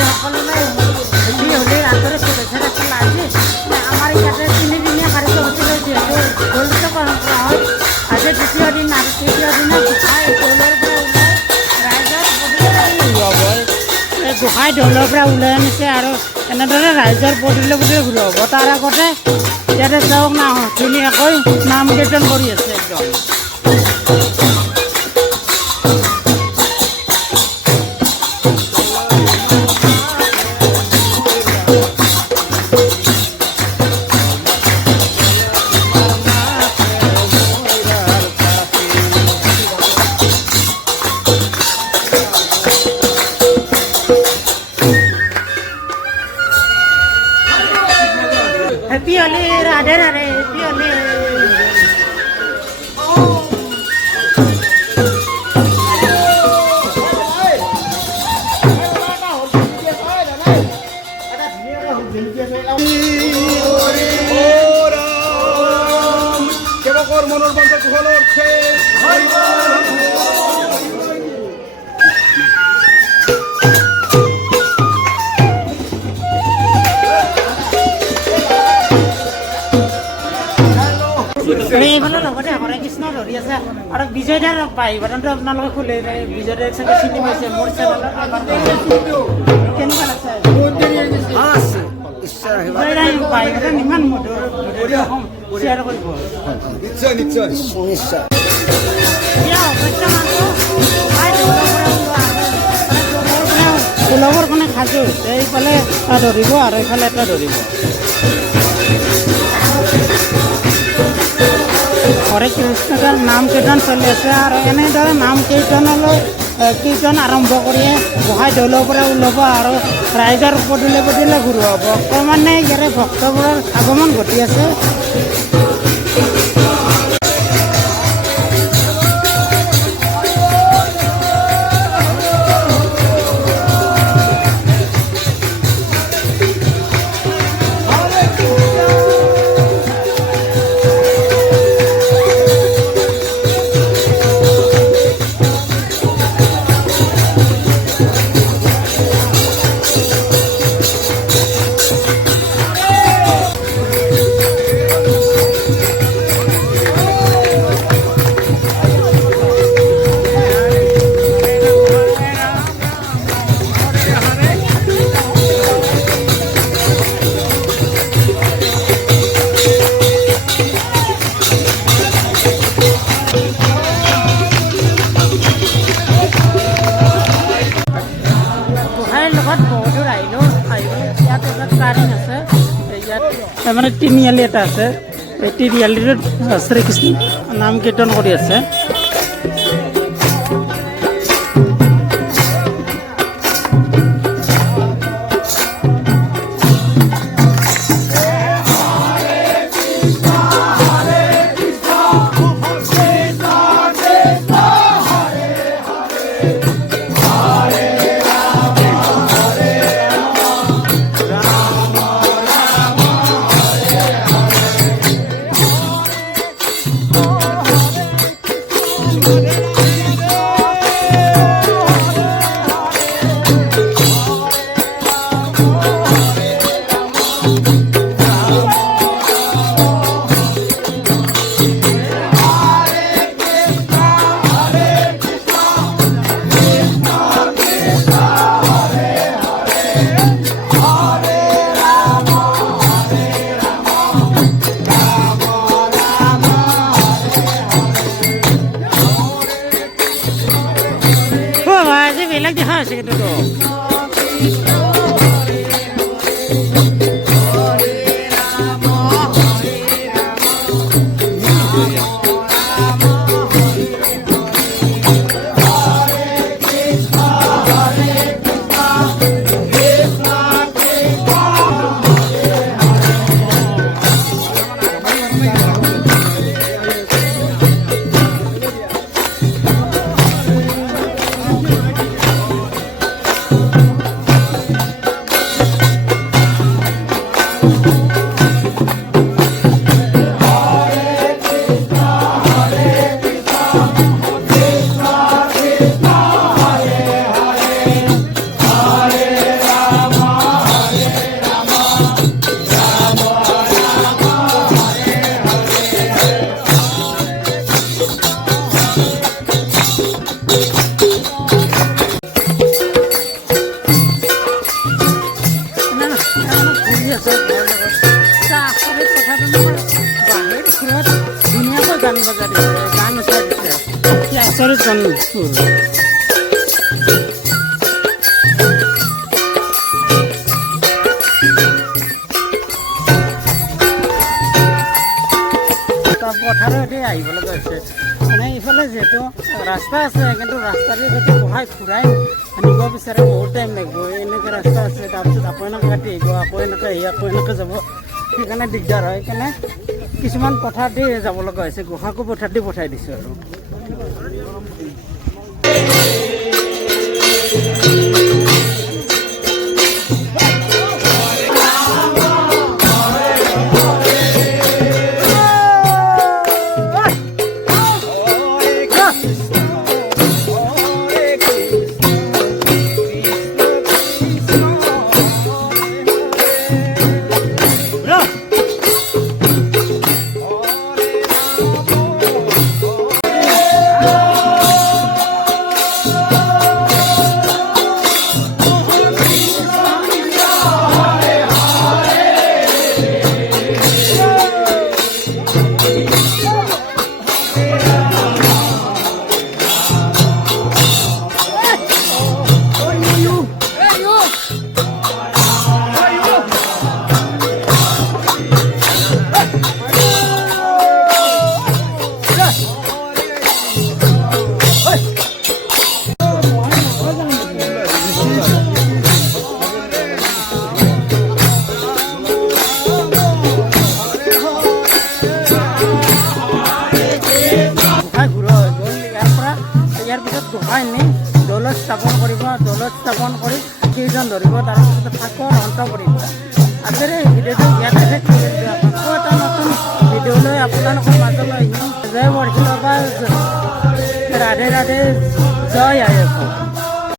সকললৈ হেপী হোলীৰ আন্তৰিক শুভেচ্ছা থাকিল। আজি আমাৰ ইয়াতে তিনিদিনীয়া কাৰ্যসূচী লৈ যিহেতু দৌল উৎসৱ পালন কৰা হয়, আজি দ্বিতীয় দিন আৰু তৃতীয় দিনা গোসাঁই দৌলৰ পৰা ওলাই ৰাইজৰ গোসাঁই দৌলৰ পৰা ওলাই আনিছে আৰু এনেদৰে ৰাইজৰ পদূলি পদূলি ঘূৰাব। তাৰ আগতে ইয়াতে চাওক না ধুনীয়াকৈ নাম কীৰ্তন কৰি আছে একদম। Happy Holi, Radhe Radhe, Happy Holi. কেবকৰ মনেৰ বন্ধ উপলক্ষে এইফালে লগতে হৰে কৃষ্ণ ধৰি আছে আৰু বিজয়দাৰ পাই বাটনটো আপোনালোকে খোলে বিজয়দাৰ চাগে চিনি পাইছে মোৰ চেনেলত কেনেকুৱা লাগছে পাই বাটন ইমান মধুৰ শ্বেয়াৰ কৰিব নিশ্চয় নিশ্চয় নিশ্চয় সুলভৰ কাৰণে সাজু হৈছে। এইফালে এটা ধৰিব আৰু এইফালে এটা ধৰিব। হৰে কৃষ্ণৰ নাম কীৰ্তন চলি আছে আৰু এনেদৰে নাম কীৰ্তনলৈ কীৰ্তন আৰম্ভ কৰিয়ে গোসাঁই দৌলৰ পৰা ওলাব আৰু ৰাইজৰ পদূলি পদূলি ঘূৰাব। বৰ্তমানে ইয়াৰে ভক্তবোৰৰ আগমন ঘটি আছে। মানে তিনিআলি এটা আছে, এই তিনিআলিটোত শ্ৰীকৃষ্ণ নাম কীৰ্তন কৰি আছে। বেলেগ দেখা হৈছে কিন্তু কীৰ্তনপুৰ পথাৰেদি আহিব লগা হৈছে মানে ইফালে যিহেতু ৰাস্তা আছে কিন্তু ৰাস্তাটো যদি বহাই ঘূৰাই আনিব বিচাৰে বহুত টাইম লাগিব এনেকৈ ৰাস্তা আছে তাৰপিছত আকৌ এনেকৈ কাটি আহিব আকৌ এনেকৈ আহি আকৌ এনেকৈ যাব সেইকাৰণে দিগদাৰ হয় সেইকাৰণে কিছুমান পথাৰ দি যাব লগা হৈছে গোসাঁকো পথাৰ দি পঠাই দিছোঁ আৰু গোসাঁই নি দৌলত স্থাপন কৰিব দৌলত স্থাপন কৰি কীৰ্তন ধৰিব তাৰপিছত আকৌ অন্ত কৰিব আজিৰ এই ভিডিঅ'টো ইয়াতে শেষ কৰি দিওঁ আকৌ এটা নতুন ভিডিঅ' লৈ আপোনালোকৰ মাজলৈ আহিম জয় বৰশিলৰ পৰা ৰাধে ৰাধে জয় আই